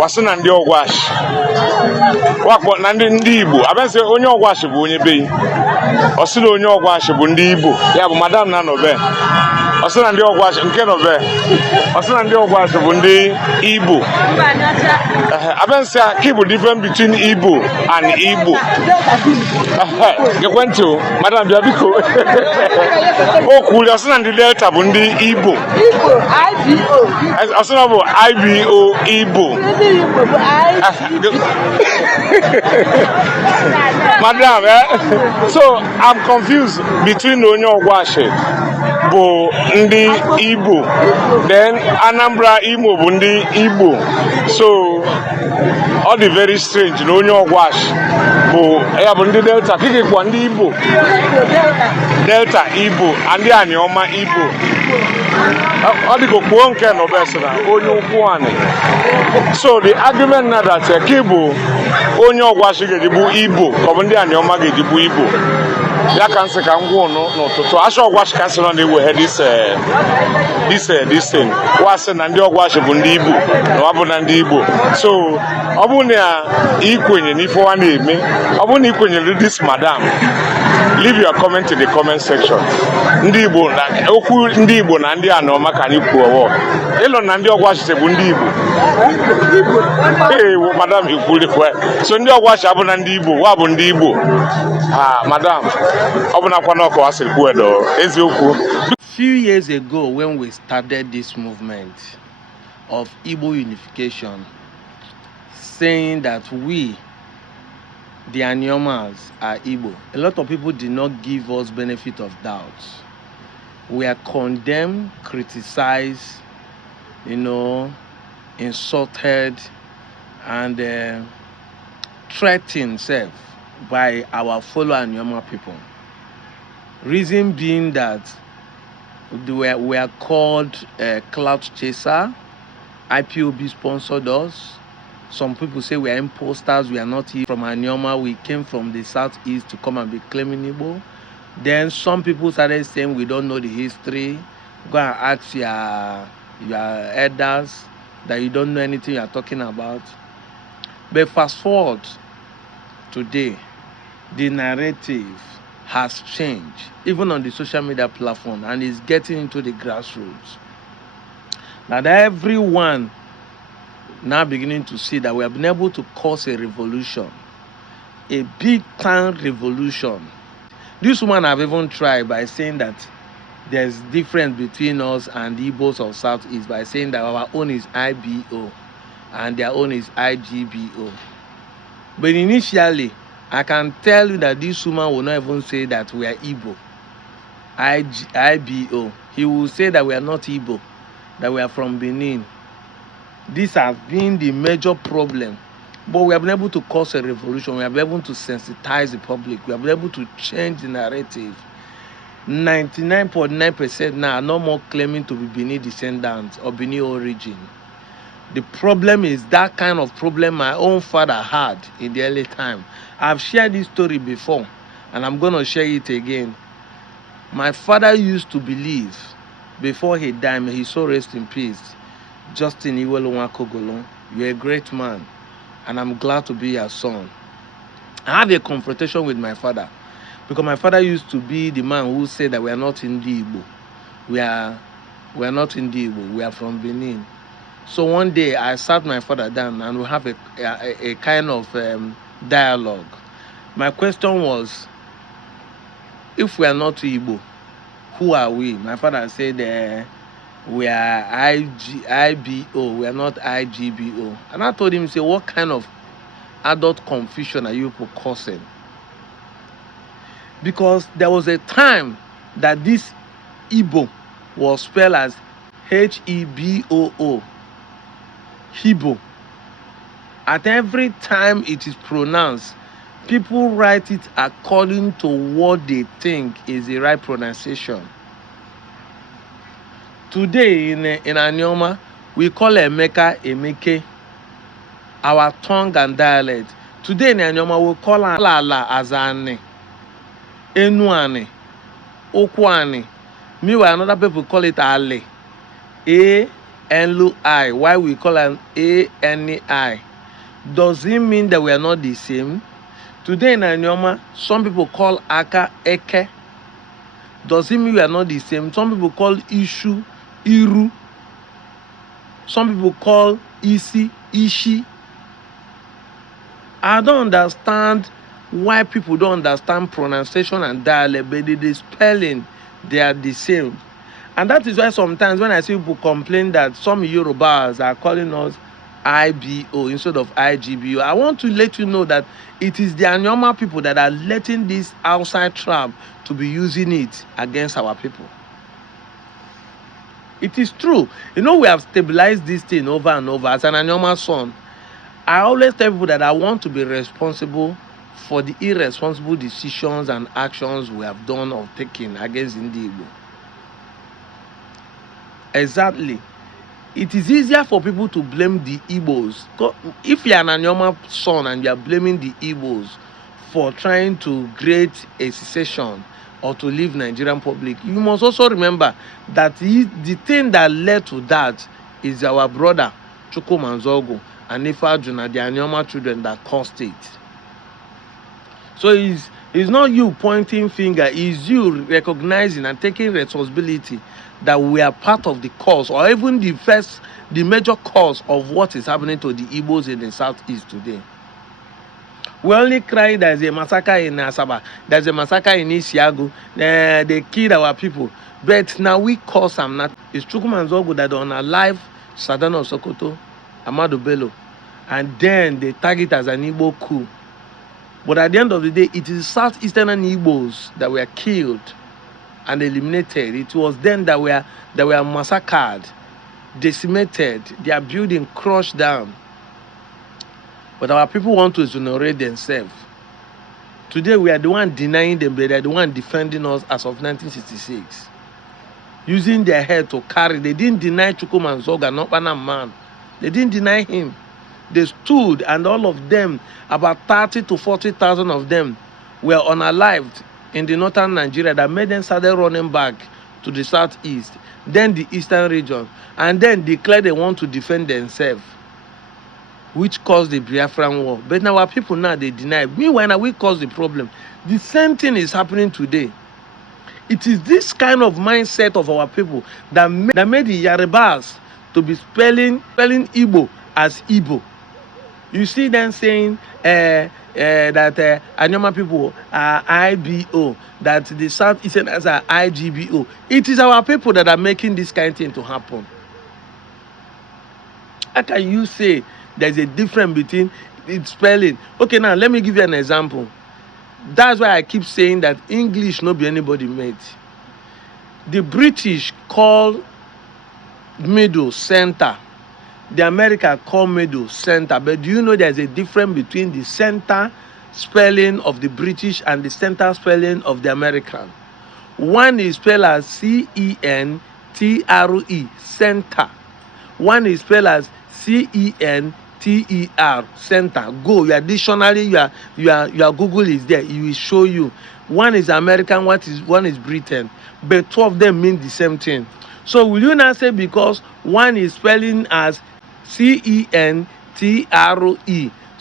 wasi na ndị ọgwashi wakpo na ndị Igbo abense onye ọgwashi bụ onye be ọsị na onye ọgwashi bụ ndị Igbo ya bụ madam na nobe ọsị na ndị ọgwashi nke nobe ọsị na ndị ọgwashi bụ ndị Igbo abense keep the difference between Igbo and Igbo ekwentị o madam bịa biko o kwuru ọsị na ndị Delta bụ ndị Igbo IBO ọsị na ọ bụ IBO Igbo madam so I'm confused between onye ọgwashi bụ ndị Igbo then Anambra Imo bụ ndị Igbo so ọ dị very strange na onye ọgwashi bụ ya bụ ndị Delta kikikwa ndị Igbo Delta Igbo ndị Anioma Igbo ọ dịka kwuo nke nọbes na onye ukwu anyị so the argument na that Igbo onye ọgwashi ga-ejibu Igbo ka ọ bụ ndị Anioma ga-ejibu Igbo ya ka nsị ka m gwụ n'ụtụtụ asha ọgwashi ka nsị nọ na-eweghe this thing wasị na ndị ọgwashi bụ ndị Igbo na ọ bụ na ndị Igbo so ọ bụ na ikwenye n'ife ọ na-eme ọ bụ na ikwenyere this madam leave your comment in the comment section ndị Igbo na okwu ndị Igbo na ndị Anioma ka anyị kwuo ịlọ na ndị ọgwashi bụ ndị Igbo ee madam ikwurikwe so ndị ọgwashi abụ na ndị Igbo wa bụ ndị Igbo madam ọ bụ nakwa na ọkọ asịrị kwuo edo eziokwu. Few years ago when we started this movement of Igbo unification, saying that we the Aniomas are Igbo, a lot of people did not give us benefit of doubt. We are condemned, criticized, insulted, and threatened by our fellow Anioma people. Reason being that we are called clout chaser. IPOB sponsored us. Some people say we are imposters, we are not here from Anioma, we came from the southeast to come and be claiming Igbo. Then some people started saying we don't know the history. Go and ask your elders that you don't know anything you are talking about. But fast forward today, the narrative has changed, even on the social media platform, and is getting into the grassroots. That everyone now beginning to see that we have been able to cause a revolution, a big time revolution. This woman have even tried by saying that there's difference between us and the Igbos of Southeast by saying that our own is IBO and their own is IGBO. But initially, I can tell you that this woman will not even say that we are Igbo, IBO. He will say that we are not Igbo, that we are from Benin. This has been the major problem. But we have been able to cause a revolution. We have been able to sensitize the public. We have been able to change the narrative. 99.9% now are no more claiming to be Benin descendants or Benin origin. The problem is that kind of problem my own father had in the early time. I've shared this story before, and I'm going to share it again. My father used to believe, before he died, may he so rest in peace, Justin Iwelonwakogolon, you're a great man, and I'm glad to be your son. I had a confrontation with my father, because my father used to be the man who said that we are not in the Igbo. We are not in the Igbo. We are from Benin. So one day I sat my father down and we have a kind of dialogue. My question was, if we are not Igbo, who are we? My father said we are IBO, we are not IGBO. And I told him, say, what kind of adult confusion are you causing? Because there was a time that this Igbo was spelled as HEBOO. Igbo. At every time it is pronounced, people write it according to what they think is the right pronunciation. Today in Anioma, we call Emeka Emeke, our tongue and dialect. Today in Anioma, we call Ala as Ane, Enuane, Okwane. Meanwhile, another people call it Ale, N-L-I, why we call an A-N-I, does it mean that we are not the same? Today in Anyoma, some people call Aka Eke. Does it mean we are not the same? Some people call Ishu Iru. Some people call Isi Ishi. I don't understand why people don't understand pronunciation and dialect, but the spelling, they are the same. And that is why sometimes when I see people complain that some Yorubas are calling us IBO instead of IGBO, I want to let you know that it is the Anyoma people that are letting this outside trap to be using it against our people. It is true. You know, we have stabilized this thing over and over. As an Anyoma son, I always tell people that I want to be responsible for the irresponsible decisions and actions we have done or taken against Igbo. Exactly. It is easier for people to blame the Igbos. If you are an Anyoma son and you are blaming the Igbos for trying to create a secession or to leave Nigerian public, you must also remember that the thing that led to that is our brother Chukwumanzogo and Ifeajuna, the Anyoma children, that caused it. So it's not you pointing finger, it's you recognizing and taking responsibility that we are part of the cause, or even the major cause of what is happening to the Igbos in the southeast today. We only cry there's a massacre in Asaba, there's a massacre in Isiagu, they killed our people. But now we cause them not. It's Chukwumanzogo that unalive Sadano Sokoto, Amadu Bello, and then they tag it as an Igbo coup. But at the end of the day, it is Southeastern Igbos that were killed and eliminated. It was them that were massacred, decimated, their building crushed down. But our people want to exonerate themselves. Today we are the one denying them, but they are the one defending us as of 1966. Using their head to carry. They didn't deny Chukwumanzoga, not Panam man. They didn't deny him. They stood, and all of them, about 30 to 40,000 of them, were unalived in the northern Nigeria. That made them start running back to the southeast, then the eastern region, and then declared they want to defend themselves, which caused the Biafran war. But now our people now, they deny. Meanwhile, now we cause the problem. The same thing is happening today. It is this kind of mindset of our people that made the Yaribas to be spelling Igbo as Igbo. You see them saying that Anyoma people are IBO, that the Southeasterners are IGBO. It is our people that are making this kind of thing to happen. How can you say there's a difference between its spelling? Okay, now let me give you an example. That's why I keep saying that English no be anybody made. The British call middle center. The America call middle center. But do you know there's a difference between the center spelling of the British and the center spelling of the American? One is spelled as C-E-N-T-R-E, center. One is spelled as C-E-N-T-E-R, center. Go, your dictionary, your Google is there. It will show you. One is American, one is Britain. But two of them mean the same thing. So will you not say because one is spelling as C-E-N-T-R-E,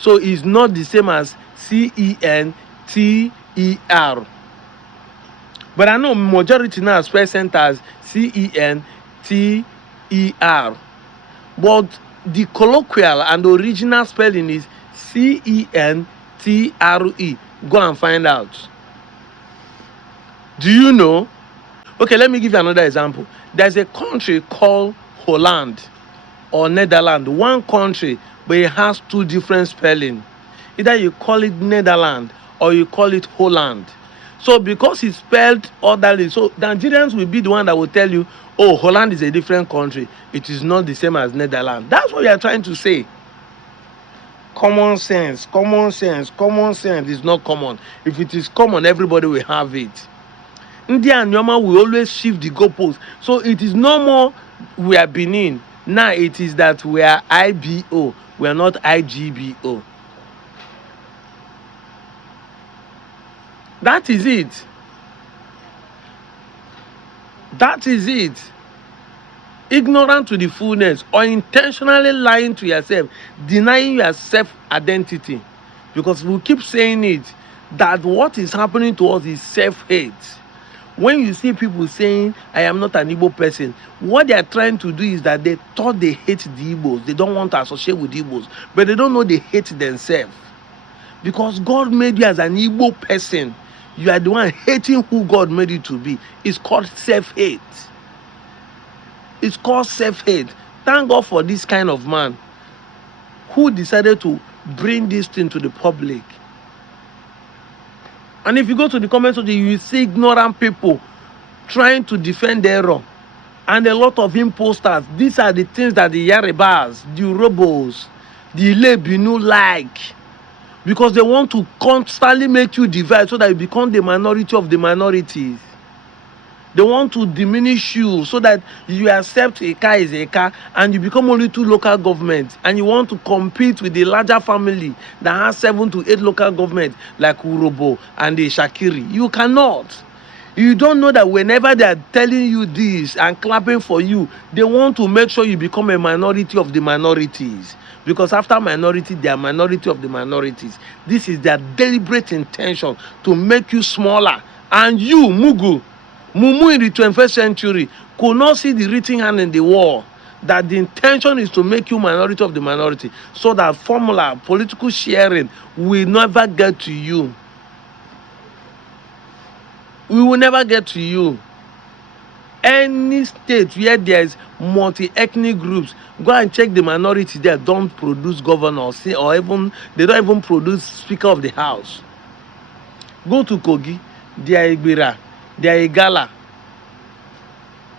so it's not the same as C-E-N-T-E-R? But I know majority now spell center as C-E-N-T-E-R. But the colloquial and the original spelling is C-E-N-T-R-E. Go and find out. Do you know? Okay, let me give you another example. There's a country called Holland or Netherlands. One country, but it has two different spelling. Either you call it Netherlands or you call it Holland. So because it's spelled orderly, so Nigerians will be the one that will tell you, oh, Holland is a different country. It is not the same as Netherlands. That's what we are trying to say. Common sense is not common. If it is common, everybody will have it. India and Yoma will always shift the goalpost. So it is no more we are Benin. Now it is that we are IBO. We are not IGBO. That is it. That is it. ignorant to the fullness, or intentionally lying to yourself, denying your self-identity. Because we keep saying it, that what is happening to us is self-hate. When you see people saying, I am not an Igbo person, what they are trying to do is that they thought they hate the Igbos. They don't want to associate with Igbos, but they don't know they hate themselves. Because God made you as an Igbo person. You are the one hating who God made you to be. It's called self-hate. It's called self-hate. Thank God for this kind of man who decided to bring this thing to the public. And if you go to the comment section, you will see ignorant people trying to defend error. And a lot of imposters. These are the things that the Yaribas, the Robos, the Ilebinu like. Because they want to constantly make you divide so that you become the minority of the minorities. They want to diminish you so that you accept Eka is Eka and you become only 2 local governments, and you want to compete with the larger family that has 7 to 8 local governments like Urobo and the Shakiri. You cannot. You don't know that whenever they are telling you this and clapping for you, they want to make sure you become a minority of the minorities. Because after minority, they are minority of the minorities. This is their deliberate intention to make you smaller. And you, Mumu in the 21st century, could not see the written hand in the wall that the intention is to make you minority of the minority, so that formula, political sharing, will never get to you. We will never get to you. Any state where there is multi-ethnic groups, go and check the minority there don't produce governor, or even they don't even produce speaker of the house. Go to Kogi, they are Igbira, they are Igala.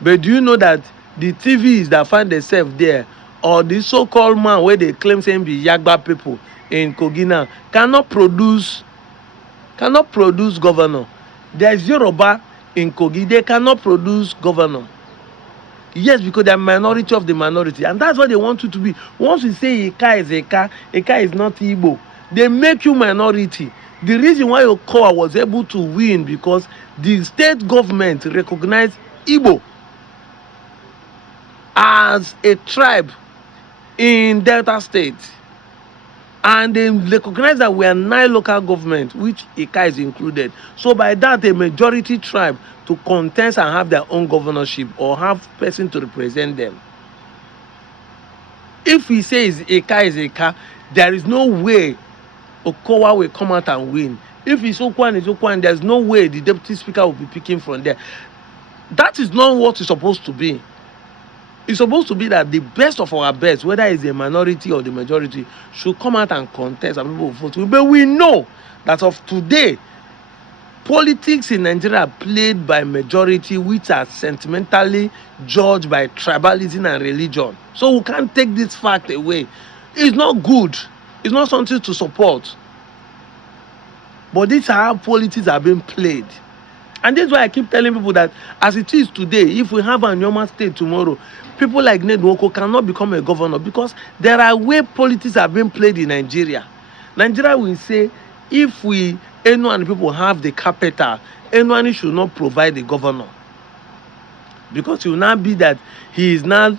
But do you know that the TVs that find themselves there, or the so-called man where they claim saying be Yagba people in Kogi now, cannot produce governor. There is Yoruba in Kogi, they cannot produce governor. Yes, because they are minority of the minority, and that's what they want you to be. Once you say Eka is Eka, Eka is not Igbo, they make you minority. The reason why Okowa was able to win, because the state government recognized Igbo as a tribe in Delta State, and they recognize that we are 9 local governments, which Eka is included. So by that, a majority tribe to contest and have their own governorship, or have person to represent them. If we say is Eka, there is no way Okowa will come out and win. If it's Okwan, there's no way the deputy speaker will be picking from there. That is not what it's supposed to be. It's supposed to be that the best of our best, whether it's a minority or the majority, should come out and contest and people will vote. But we know that of today, politics in Nigeria are played by majority, which are sentimentally judged by tribalism and religion. So we can't take this fact away. It's not good. It's not something to support. But this is how politics are being played. And that's why I keep telling people that as it is today, if we have a normal state tomorrow, people like Ned Nwoko cannot become a governor, because there are ways politics are being played in Nigeria. Nigeria will say, if anyone people have the capital, anyone should not provide the governor. Because it will now be that he is now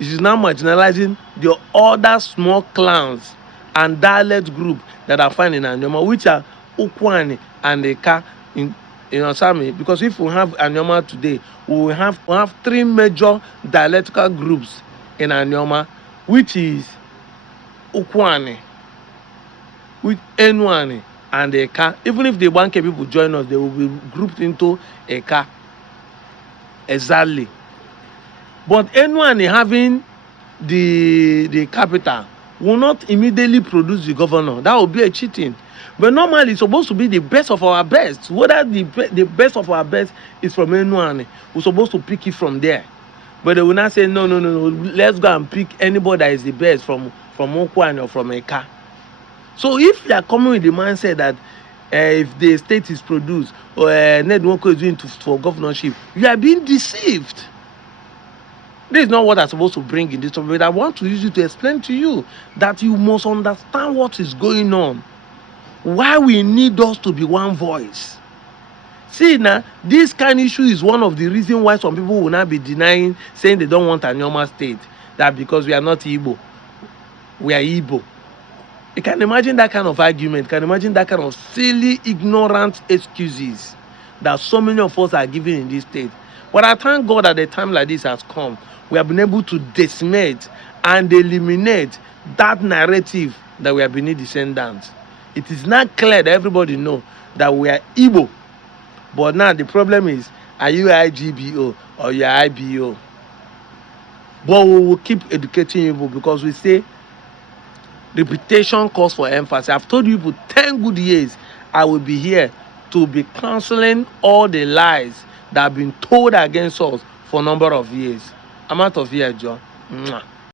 marginalizing the other small clans and dialect group that are found in Anyoma, which are Ukwani and Eka in Osami. Because if we have Anyoma today, we will have 3 major dialectical groups in Anyoma, which is Ukwani, with Enwani and Eka. Even if the Banke people join us, they will be grouped into Eka. Exactly. But Enwani having the capital will not immediately produce the governor. That will be a cheating. But normally it's supposed to be the best of our best. Whether the best of our best is from Enwani, we're supposed to pick it from there. But they will not say, no, let's go and pick anybody that is the best from Okwani or from Eka. So if you are coming with the mindset that if the state is produced, or Ned Nwoko is doing for governorship, you are being deceived. This is not what I'm supposed to bring in this topic, but I want to use it to explain to you that you must understand what is going on. Why we need us to be one voice. See now, this kind of issue is one of the reasons why some people will not be denying, saying they don't want a normal state. That because we are not Igbo, we are Igbo. You can imagine that kind of argument. You can imagine that kind of silly, ignorant excuses that so many of us are giving in this state. But I thank God that a time like this has come. We have been able to decimate and eliminate that narrative that we are Benin descendants. It is not clear that everybody know that we are Igbo. But now the problem is, are you IGBO or you are IBO? But we will keep educating Igbo because we say reputation calls for emphasis. I've told you for 10 good years I will be here to be counseling all the lies that have been told against us for a number of years. I'm out of here, John. Mwah.